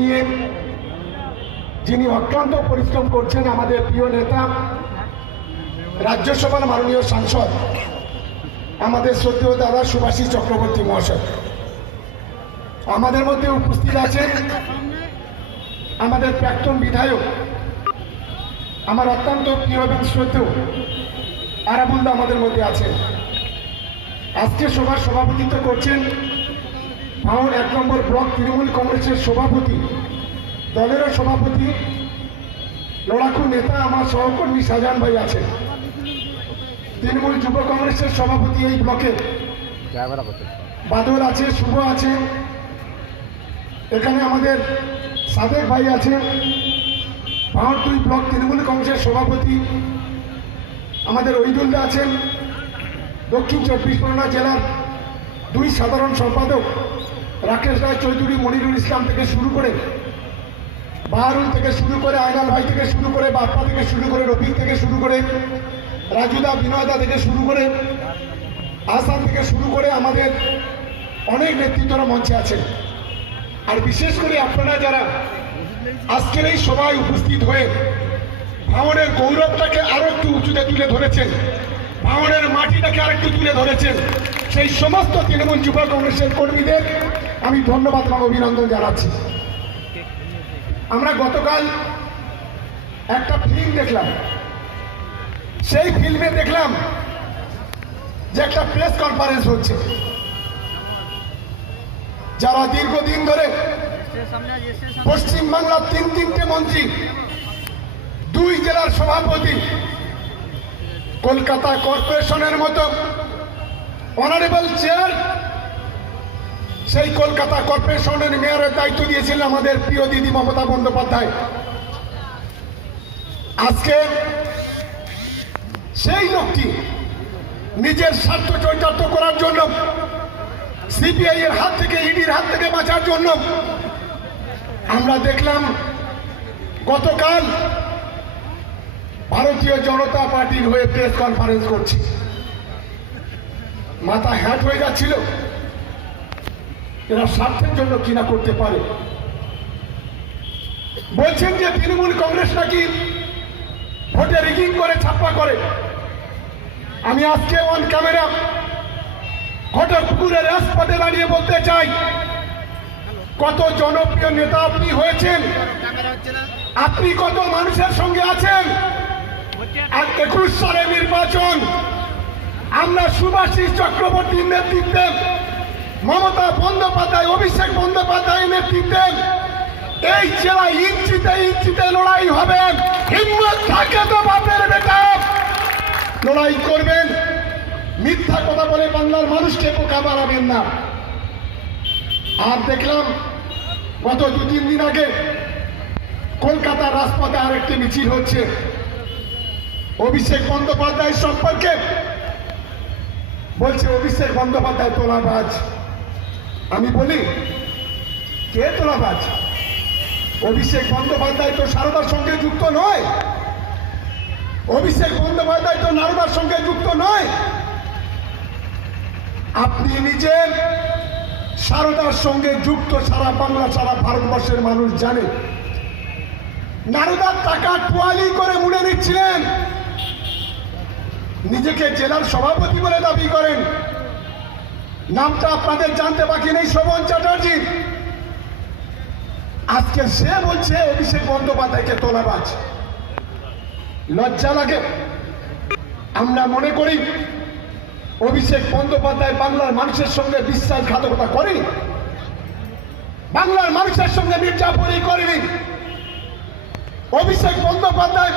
নিয়ে যিনি অক্লান্ত পরিশ্রম করছেন আমাদের প্রিয় নেতা রাজ্যসভার মাননীয় সাংসদ আমাদের শ্রদ্ধেয় দাদা সুভাষী চক্রবর্তী মহাশয়, আমাদের মধ্যে উপস্থিত আছেন আমাদের প্রাক্তন বিধায়ক আমার অত্যন্ত প্রিয় এবং শ্রদ্ধেয় আরাবুল্লাহ আমাদের মধ্যে আছেন। আজকে সভার সভাপতিত্ব করছেন ভাঙড় 1 নম্বর ব্লক তৃণমূল কংগ্রেসের সভাপতি, দলেরও সভাপতি, লড়াকু নেতা আমার সহকর্মী শাহজাহান ভাই আছেন। তৃণমূল যুব কংগ্রেসের সভাপতি এই ব্লকে বাদল আছে, শুভ আছে, এখানে আমাদের সাদেক ভাই আছে। ভাঙড় 2 ব্লক তৃণমূল কংগ্রেসের সভাপতি আমাদের ওইদুল্লাহ আছেন। দক্ষিণ 24 পরগনা জেলার 2 সাধারণ সম্পাদক রাকেশ রায় চৌধুরী, মনিরুল ইসলাম থেকে শুরু করে, বাহারুল থেকে শুরু করে, আয়নাল ভাই থেকে শুরু করে, বাপ্পা থেকে শুরু করে, রফিক থেকে শুরু করে, রাজুদা বিনয়দা থেকে শুরু করে, আসাম থেকে শুরু করে আমাদের অনেক নেতৃত্বরা মঞ্চে আছেন। আর বিশেষ করে আপনারা যারা আজকের এই সভায় উপস্থিত হয়ে ভাঙড়ের গৌরবটাকে আরো একটু উঁচুতে তুলে ধরেছেন, ভাঙড়ের মাটিটাকে আরেকটু তুলে ধরেছেন, সেই সমস্ত তৃণমূল যুব কংগ্রেসের কর্মীদের আমি ধন্যবাদ এবং অভিনন্দন জানাচ্ছি। আমরা গতকাল একটা ফিল্ম দেখলাম, সেই ফিল্মে দেখলাম যে একটা প্রেস কনফারেন্স হচ্ছে। যারা দীর্ঘদিন ধরে পশ্চিমবাংলার 3টে মন্ত্রী, 2 জেলার সভাপতি, কলকাতা কর্পোরেশনের মতো অনারেবল চেয়ার, সেই কলকাতা কর্পোরেশনের মেয়রের দায়িত্ব দিয়েছিলেন আমাদের প্রিয় দিদি মমতা বন্দ্যোপাধ্যায়। আজকে সেই লোকটি নিজের স্বার্থ চরিতার্থ করার জন্য, সিবিআই এর হাত থেকে, ইডির হাত থেকে বাঁচার জন্য আমরা দেখলাম গতকাল ভারতীয় জনতা পার্টির হয়ে প্রেস কনফারেন্স করছে। মাথা হ্যাট হয়ে যাচ্ছিল, এরা স্বার্থের জন্য কিনা করতে পারে। বলছেন যে তৃণমূল কংগ্রেস নাকি ভোটে রিগিং করে, ছাপ্পা করে। আমি আজকে অন ক্যামেরা ঘটকপুকুরের রাজপথে দাঁড়িয়ে বলতে চাই, কত জনপ্রিয় নেতা আপনি হয়েছেন, আপনি কত মানুষের সঙ্গে আছেন। আর 21 সালের নির্বাচন আমরা সুভাষী চক্রবর্তীর নেতৃত্বে, মমতা বন্দ্যোপাধ্যায়, অভিষেক বন্দ্যোপাধ্যায়ের নেতৃত্বে এই জেলায় ইঞ্চিতে ইঞ্চিতে লড়াই হবে। হিম্মত থাকে তো বাপের বেটা লড়াই করবেন, মিথ্যা কথা বলে বাংলার মানুষকে বোকা বানাবেন না। আর দেখলাম গত 2-3 দিন আগে কলকাতার রাজপথে আরেকটি মিছিল হচ্ছে অভিষেক বন্দ্যোপাধ্যায় সম্পর্কে। বলছে অভিষেক বন্দ্যোপাধ্যায় তোলাবাজ। আমি বলি, কে তোলাবাজ? অভিষেক বন্দ্যোপাধ্যায় তো সারদার সঙ্গে যুক্ত নয়, অভিষেক বন্দ্যোপাধ্যায় তো নারদার সঙ্গে যুক্ত নয়। আপনি নিজে সারদার সঙ্গে যুক্ত, সারা বাংলা, সারা ভারতবর্ষের মানুষ জানে। নারদার টাকা টুয়ালি করে মুড়ে নিচ্ছিলেন, নিজেকে জেলার সভাপতি বলে দাবি করেন। নামটা আপনাদের জানতে বাকি নেই, শোভন চ্যাটার্জি। আজকে সে বলছে অভিষেক বন্দ্যোপাধ্যায়কে তোলাবাজ। লজ্জা লাগে। আমরা মনে করি অভিষেক বন্দ্যোপাধ্যায় বাংলার মানুষের সঙ্গে বিশ্বাসঘাতকতা করেনি, বাংলার মানুষের সঙ্গে মির্জাপুরি করেনি। অভিষেক বন্দ্যোপাধ্যায়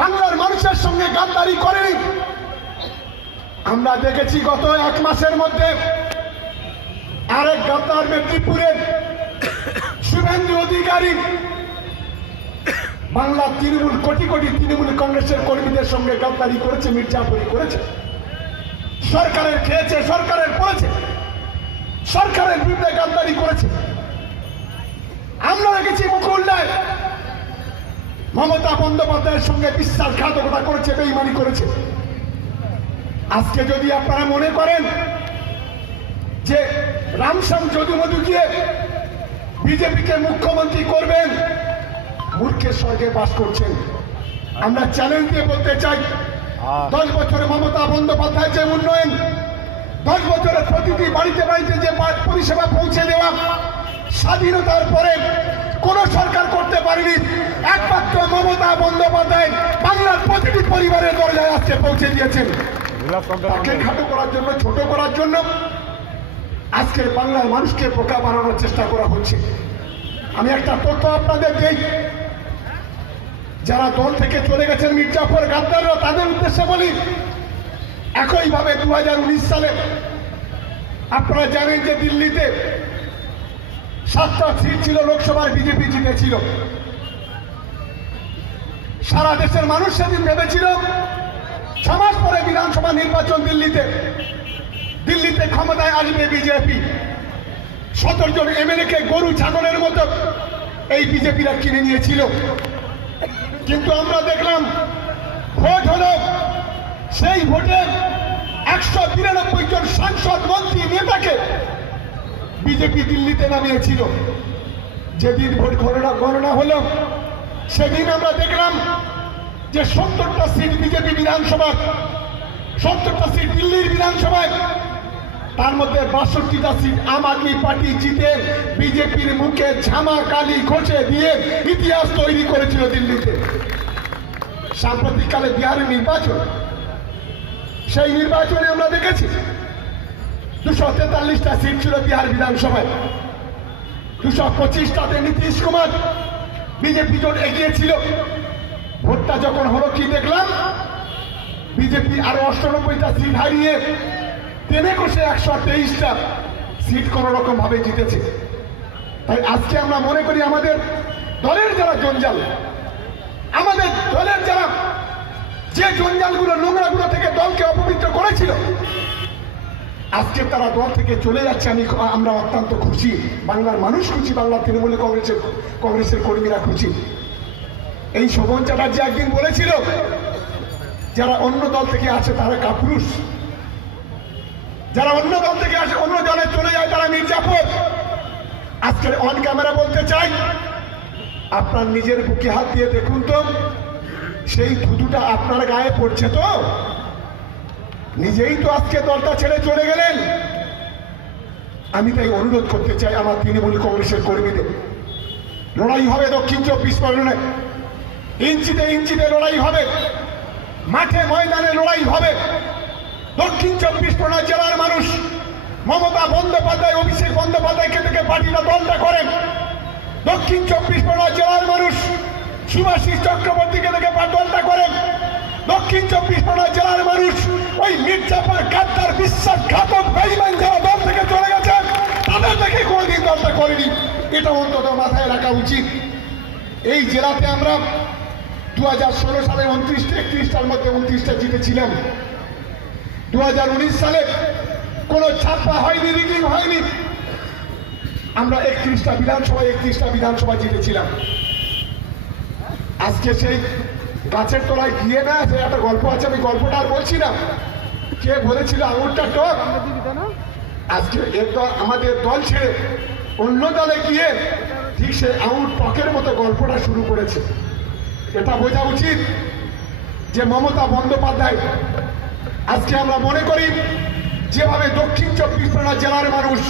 বাংলার মানুষের সঙ্গে গাদ্দারি করেনি। আমরা দেখেছি গত 1 মাসের মধ্যে আরেক গাদ্দার মেদিনীপুরের শুভেন্দু অধিকারী বাংলার তৃণমূল, কোটি কোটি তৃণমূল কংগ্রেসের কর্মীদের সঙ্গে গাদ্দারি করেছে, মির্জাপুরি করেছে, সরকারের খেয়েছে, সরকারের পড়েছে, সরকারের বিরুদ্ধে গাদ্দারি করেছে। আমরা দেখেছি মুকুল রায় মমতা বন্দ্যোপাধ্যায়ের সঙ্গে বিশ্বাসঘাতকতা করেছে, বেঈমানি করেছে। আজকে যদি আপনারা মনে করেন যে রামশ্যাম যদুমধু গিয়ে বিজেপিকে মুখ্যমন্ত্রী করবেন, মূর্খের স্বর্গে বাস করছেন। আমরা চ্যালেঞ্জ দিয়ে বলতে চাই, 10 বছরে মমতা বন্দ্যোপাধ্যায় যে উন্নয়ন, 10 বছরে প্রতিটি বাড়িতে বাড়িতে যে পরিষেবা পৌঁছে দেওয়া, স্বাধীনতার পরে কোন সরকার করতে পারেনি। একমাত্র মমতা বন্দ্যোপাধ্যায় বাংলার প্রতিটি পরিবারের দরজায় আজকে পৌঁছে দিয়েছেন। তাকে খাটো করার জন্য, ছোট করার জন্য আজকে বাংলার মানুষকে বোকা বানানোর চেষ্টা করা হচ্ছে। আমি একটা তথ্য আপনাদের দিই, যারা দল থেকে চলে গেছেন মির্জাফর গাদ্দাররা, তাদের উদ্দেশ্যে বলি, একইভাবে 2019 সালে আপনারা জানেন যে দিল্লিতে 7টা সিট ছিল লোকসভার, বিজেপি জিতেছিল। সারা দেশের মানুষ সেদিন ভেবেছিল 6 মাস পরে বিধানসভা নির্বাচন দিল্লিতে ক্ষমতায় আসবে বিজেপি। 17 জন এমএলএ কে গরু ছাগলের মতো এই বিজেপিরা কিনে নিয়েছিল। কিন্তু আমরা দেখলাম ভোট হলো, সেই ভোটে 192 জন সাংসদ, মন্ত্রী, নেতাকে বিজেপি দিল্লিতে নামিয়েছিল। যেদিন ভোট গণনা হলো সেদিন আমরা দেখলাম যে 70টা সিট বিজেপি বিধানসভা, 70টা সিট দিল্লির বিধানসভায়, তার মধ্যে 62টা সিট আম আদমি পার্টি জিতে বিজেপির মুখে ঝামা কালি ঘষে দিয়ে ইতিহাস তৈরি করেছিল দিল্লিতে। সাম্প্রতিককালে বিহারের নির্বাচন, সেই নির্বাচনে আমরা দেখেছি 243টা সিট ছিল বিহার বিধানসভায়, 225টাতে নীতিশ কুমার বিজেপি জোট এগিয়েছিল। ভোটটা যখন হলো কি দেখলাম, বিজেপি আরো 98টা সিট হারিয়ে টেনে কষে 123টা সিট কোন রকম ভাবে জিতেছে। তাই আজকে আমরা মনে করি আমাদের দলের যারা জঞ্জাল, আমাদের দলের যারা যে জঞ্জালগুলো, নোংরাগুলো থেকে দলকে অপবিত্র করেছিল, আজকে তারা দল থেকে চলে যাচ্ছে। আমরা অত্যন্ত খুশি, বাংলার মানুষ খুশি, বাংলার তৃণমূল কংগ্রেসের কর্মীরা খুশি। এই শোভন চ্যাটার্জি একদিন বলেছিল, যারা অন্য দল থেকে আছে তারা কাপুরুষ, যারা অন্য দল থেকে আসে, অন্য দলে চলে যায়, তারা মির্জাফর। আজকে অন ক্যামেরা বলতে চাই, আপনার নিজের বুকে হাত দিয়ে দেখুন তো, সেই থুতুটা আপনার গায়ে পড়ছে তো? নিজেই তো আজকে দলটা ছেড়ে চলে গেলেন। আমি তাই অনুরোধ করতে চাই আমার তৃণমূল কংগ্রেসের কর্মীদের, লড়াই হবে দক্ষিণ 24 পরগনায়, ইঞ্চিতে ইঞ্চিতে লড়াই হবে, মাঠে ময়দানে লড়াই হবে। দক্ষিণ 24 পরগনা জেলার মানুষ মমতা বন্দ্যোপাধ্যায়, অভিষেক বন্দ্যোপাধ্যায়কে থেকে পার্টিটা দলটা করেন। দক্ষিণ 24 পরগনা জেলার মানুষ সুভাষিস চক্রবর্তীকে থেকে দলটা করেন। দক্ষিণ 24 পরগনা জেলার মানুষ ওই মির্জাফর গাদ্দার বিশ্বাসঘাতক বেঈমান যারা দল থেকে চলে গেছেন, তাদের থেকে কোনোদিন দলটা করেনি। এটা অন্তত মাথায় রাখা উচিত। এই জেলাতে আমরা 2016 সালে 29-31টার মধ্যে 29টা জিতেছিলাম। 2019 সালে কোনো ছাপ্পা হয়নি, রিগিং হয়নি। আমরা 31টা বিধানসভা জিতেছিলাম। আজকে সেই গাছের তলায় গিয়ে না, সে একটা গল্প আছে, আমি গল্পটা আর বলছি না। কে বলেছিল আঙুরটা টক? আজকে আমাদের দল ছেড়ে অন্য দলে গিয়ে ঠিক সে আঙুর টকের মতো গল্পটা শুরু করেছে। এটা বোঝা উচিত যে মমতা বন্দ্যোপাধ্যায়, আজকে আমরা মনে করি যেভাবে দক্ষিণ 24 পরগনা জেলার মানুষ,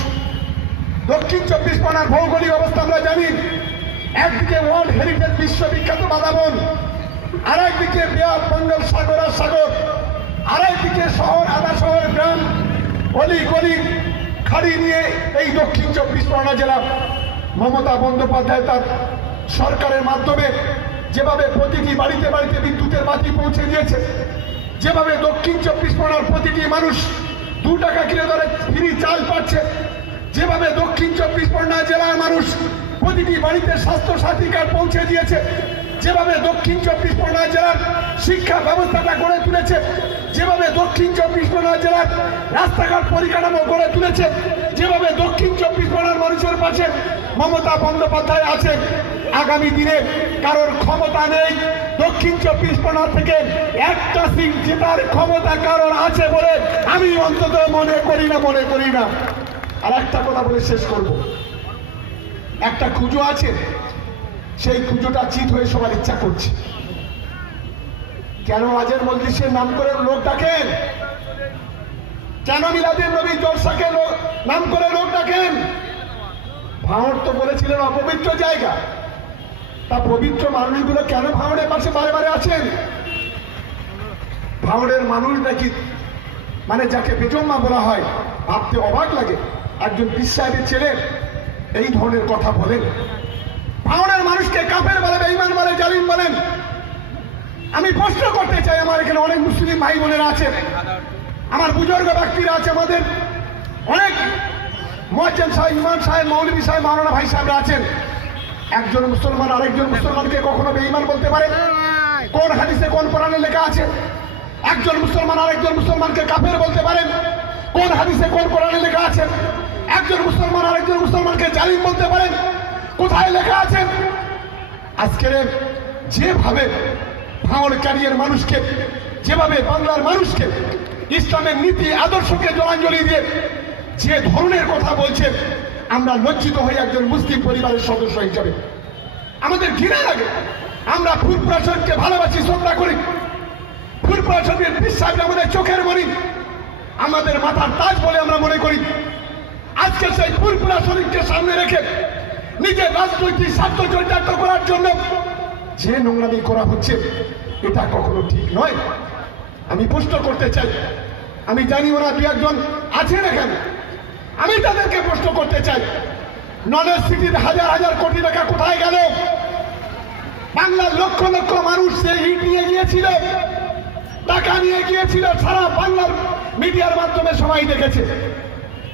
দক্ষিণ 24 পরগনার ভৌগোলিক অবস্থা আমরা জানি, একদিকে ওয়ার্ল্ড হেরিটেজ বিশ্ববিখ্যাত বাদাবন, আর একদিকে বিহার বঙ্গল সাগর আর সাগর, আর একদিকে শহর, আধা শহর, গ্রাম, অলি গলি খাড়ি নিয়ে এই দক্ষিণ 24 পরগনা জেলা মমতা বন্দ্যোপাধ্যায় তার সরকারের মাধ্যমে যেভাবে প্রতিটি বাড়িতে বাড়িতে বিদ্যুতের বাতি পৌঁছে দিয়েছে, যেভাবে দক্ষিণ 24 পরগনার প্রতিটি মানুষ 2 টাকা কিলো দরে ফ্রি চাল পাচ্ছে, যেভাবে দক্ষিণ 24 পরগনা জেলার মানুষ প্রতিটি বাড়িতে স্বাস্থ্য সাথী কার্ড পৌঁছে দিয়েছে, যেভাবে দক্ষিণ 24 পরগনা জেলার শিক্ষা ব্যবস্থাটা গড়ে তুলেছে, যেভাবে দক্ষিণ 24 পরগনা জেলার রাস্তাঘাট পরিকাঠামো গড়ে তুলেছে, যেভাবে দক্ষিণ 24 পরগনার মানুষের পাশে মমতা বন্দ্যোপাধ্যায় আছে। আগামী দিনে কারোর ক্ষমতা নেই, দক্ষিণ 24 পরগনা থেকে একটা সিট জেতার ক্ষমতা কারোর আছে বলে আমি অন্তত মনে করি না। আর একটা কথা বলে শেষ করব, একটা কুজো আছে, সেই কুজোটা চিত হয়ে সবার ইচ্ছা করছে। কেন আজের মজলিসের নাম করে লোক ডাকেন? কেন মিলাদের নবী জলসাকে নাম করে লোক ডাকেন? ভাঁড় তো বলেছিলেন অপবিত্র জায়গা, তা পবিত্র মানুষগুলো কেন ভাঁড়ের পাশে বারে বারে আছেন? ভাঁড়ের মানুষ নাকি মানে যাকে বেজম্মা বলা হয়, ভাবতে অবাক লাগে একজন পীর সাহেবের ছেলে এই ধরনের কথা বলেন। ভাঁড়ের মানুষকে কাফের বলে, বেঈমান বলে, জালিম বলেন। আমি প্রশ্ন করতে চাই, আমার এখানে অনেক মুসলিম ভাই বোনেরা আছেন, আমার বুজুর্গ ব্যক্তিরা আছে, আমাদের অনেক মুয়াজ্জিন সাহেব, ইমাম সাহেব, মৌলভী সাহেব, মাওলানা ভাই সাহেবরা আছেন। একজন মুসলমান আরেকজন মুসলমানকে কখনো বেঈমান বলতে পারে? কোন হাদিসে কোন কোরআনে লেখা আছে? একজন মুসলমান আরেকজন মুসলমানকে কাফের বলতে পারেন? কোন হাদিসে কোন কোরআনে লেখা আছে? একজন মুসলমান আরেকজন মুসলমানকে জালিম বলতে পারেন? কোথায় লেখা আছে? আজকের যেভাবে ভাঙড় ক্যারিয়ার মানুষকে, যেভাবে বাংলার মানুষকে ইসলামের নীতি আদর্শকে জলাঞ্জলি দিয়ে যে ধরনের কথা বলছে, আমরা লজ্জিত হই একজন মুসলিম পরিবারের সদস্য হিসাবে। আমাদের ঘৃণা লাগে। আমরা ফুরফুরা শরীফকে ভালোবাসি, শ্রদ্ধা করি। ফুরফুরা শরীফের পীর সাহেব আমাদের চোখের মণি, আমাদের মাথার তাজ বলে আমরা মনে করি। আজকে সেই ফুরফুরা শরীফকে সামনে রেখে নিজের রাজনৈতিক স্বার্থ চরিতার্থ করার জন্য যে নোংরামি করা হচ্ছে, এটা কখনো ঠিক নয়। আমি প্রশ্ন করতে চাই, আমি জানি ওরা দু একজন আছেন এখানে, আমি তাদেরকে প্রশ্ন করতে চাই, নলেজ সিটির হাজার হাজার কোটি টাকা কোথায় গেল? বাংলার লক্ষ লক্ষ মানুষ সে ইট নিয়ে গিয়েছিল, টাকা নিয়ে গিয়েছিল, সারা বাংলার মিডিয়ার মাধ্যমে সবাই দেখেছে।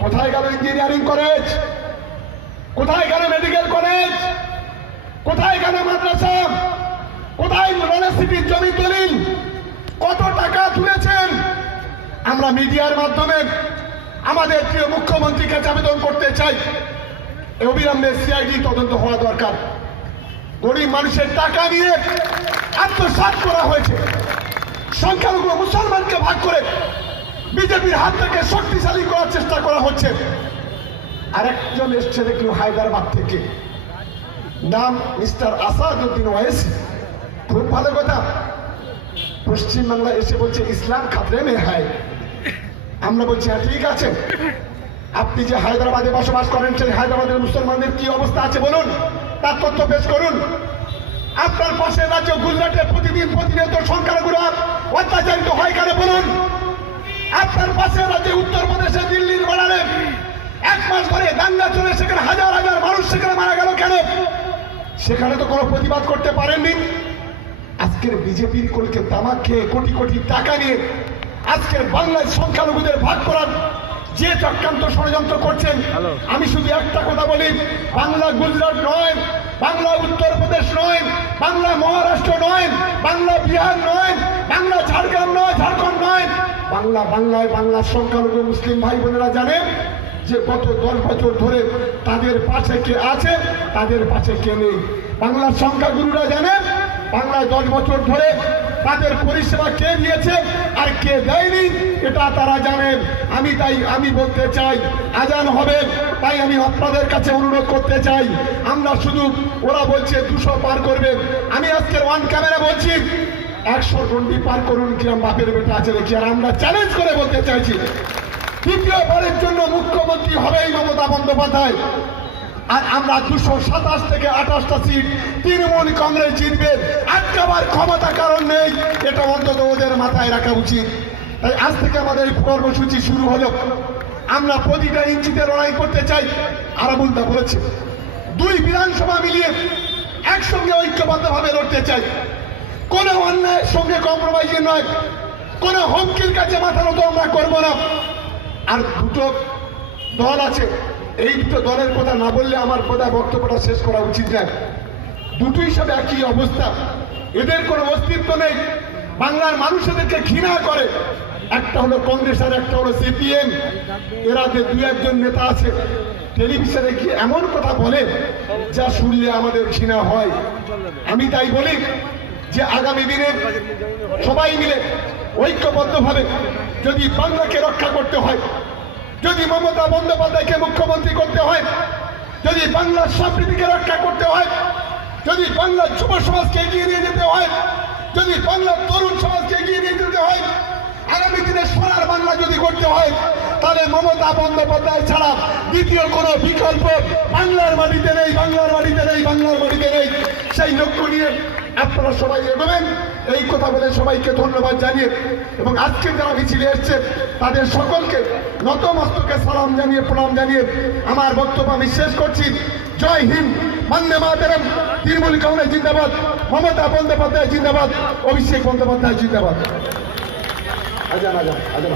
কোথায় গেল ইঞ্জিনিয়ারিং কলেজ? কোথায় গেল মেডিকেল কলেজ? কোথায় গেল মাদ্রাসা? কোথায় নলেজ সিটির জমি দলিল? কত টাকা তুলেছেন? আমরা মিডিয়ার মাধ্যমে আমাদের প্রিয় মুখ্যমন্ত্রীকে আবেদন করতে চাই, অবিলম্বে সিআইডি তদন্ত হওয়া দরকার। গরিব মানুষের টাকা নিয়ে আত্মসাৎ করা হয়েছে, সংখ্যালঘু মুসলমানকে ভাগ করে বিজেপির হাত থেকে শক্তিশালী করার চেষ্টা করা হচ্ছে। আরেকজন এসছে দেখলো হায়দ্রাবাদ থেকে, নাম মিস্টার আসাদউদ্দিন ওয়াইসি। খুব ভালো কথা, পশ্চিমবাংলা এসে বলছে ইসলাম খাতরে মে হায়। আমরা বলছি হ্যাঁ ঠিক আছে, আপনি যে হায়দ্রাবাদে বসবাস করেন, সেই হায়দ্রাবাদের মুসলমানদের কি অবস্থা আছে বলুন, তার তথ্য পেশ করুন। আপনার পাশের রাজ্য গুজরাটে প্রতিনিয়ত সংখ্যালঘুরা অত্যাচারিত হয় কেন বলুন। আপনার পাশের রাজ্যে উত্তরপ্রদেশে দিল্লির বর্ডারে 1 মাস ধরে দাঙ্গা চলে, সেখানে হাজার হাজার মানুষ সেখানে মারা গেল কেন? সেখানে তো কোনো প্রতিবাদ করতে পারেননি। আজকের বিজেপির কলকে তামাক খেয়ে কোটি কোটি টাকা নিয়ে আজকের বাংলায় সংখ্যালঘুদের ভাগ করার যে চক্রান্ত ষড়যন্ত্র করছেন, আমি শুধু একটা কথা বলি, বাংলা গুজরাট নয়, বাংলা উত্তরপ্রদেশ নয়, বাংলা মহারাষ্ট্র নয়, বাংলা বিহার নয়, বাংলা ঝাড়গ্রাম নয়, ঝাড়খণ্ড নয়, বাংলায় বাংলার সংখ্যালঘু মুসলিম ভাই বোনেরা জানেন যে গত 10 বছর ধরে তাদের পাশে কে আছে, তাদের পাশে কে নেই। বাংলার সংখ্যাগুরুরা জানেন বাংলায় 10 বছর ধরে তাদের পরিষেবা কে দিয়েছে আর কে দেয়নি, এটা তারা জানেন। আমি বলতে চাই, আজান হবে, তাই আমি আপনাদের কাছে অনুরোধ করতে চাই, আমরা শুধু, ওরা বলছে 200 পার করবে, আমি আজকের ওয়ান ক্যামেরা বলছি 100 গন্ডি পার করুন, কিরম বাপের বেটা আছে দেখি। আর আমরা চ্যালেঞ্জ করে বলতে চাইছি, তৃতীয়বারের জন্য মুখ্যমন্ত্রী হবেই মমতা বন্দ্যোপাধ্যায়। আর আমরা 227 থেকে 28টা সিট তৃণমূল কংগ্রেস জিতবে, আটকাবার ক্ষমতা কারণ নেই, এটা অন্তত ওদের মাথায় রাখা উচিত। তাই আজ থেকে আমাদের কর্মসূচি শুরু হলো। আমরা প্রতিটা ইঞ্চিতে লড়াই করতে চাই। আরাবুলদা বলেছে 2 বিধানসভা মিলিয়ে একসঙ্গে ঐক্যবদ্ধভাবে লড়তে চাই, কোনো অন্যায়ের সঙ্গে কম্প্রোমাইজিং নয়, কোনো হুমকির কাছে মাথা নত আমরা করবো না। আর 2টো দল আছে, এই 2টো দলের কথা না বললে আমার বোধহয় বক্তব্যটা শেষ করা উচিত না। দুটো হিসাবে একই অবস্থা, এদের কোনো অস্তিত্ব নেই। বাংলার মানুষ এদেরকে ঘৃণা করে। একটা হলো কংগ্রেস আর একটা হলো সিপিএম। এরা যে 2-1 নেতা আছে টেলিভিশনে গিয়ে এমন কথা বলে যা শুনলে আমাদের ঘৃণা হয়। আমি তাই বলি যে আগামী দিনে সবাই মিলে ঐক্যবদ্ধভাবে যদি বাংলাকে রক্ষা করতে হয়, যদি মমতা বন্দ্যোপাধ্যায়কে মুখ্যমন্ত্রী করতে হয়, যদি বাংলার সম্প্রীতিকে রক্ষা করতে হয়, যদি বাংলার যুব সমাজকে এগিয়ে নিয়ে যেতে হয়, যদি বাংলার তরুণ সমাজকে এগিয়ে নিয়ে যেতে হয়, আগামী দিনে সোনার বাংলা যদি করতে হয়, তাহলে মমতা বন্দ্যোপাধ্যায় ছাড়া দ্বিতীয় কোনো বিকল্প বাংলার মাটিতে নেই, বাংলার মাটিতে নেই, বাংলার মাটিতে নেই। সেই লক্ষ্য নিয়ে আপনারা সবাই এগোবেন, এই কথা বলে সবাইকে ধন্যবাদ জানিয়ে এবং আজকে যারা মিছিলে এসছে তাদের সকলকে নতমস্তকে সালাম জানিয়ে প্রণাম জানিয়ে আমার বক্তব্য আমি শেষ করছি। জয় হিন্দ, বন্দে মাতরম, তৃণমূল কংগ্রেস জিন্দাবাদ, মমতা বন্দ্যোপাধ্যায় জিন্দাবাদ, অভিষেক বন্দ্যোপাধ্যায় জিন্দাবাদ। আজান আজান আজান।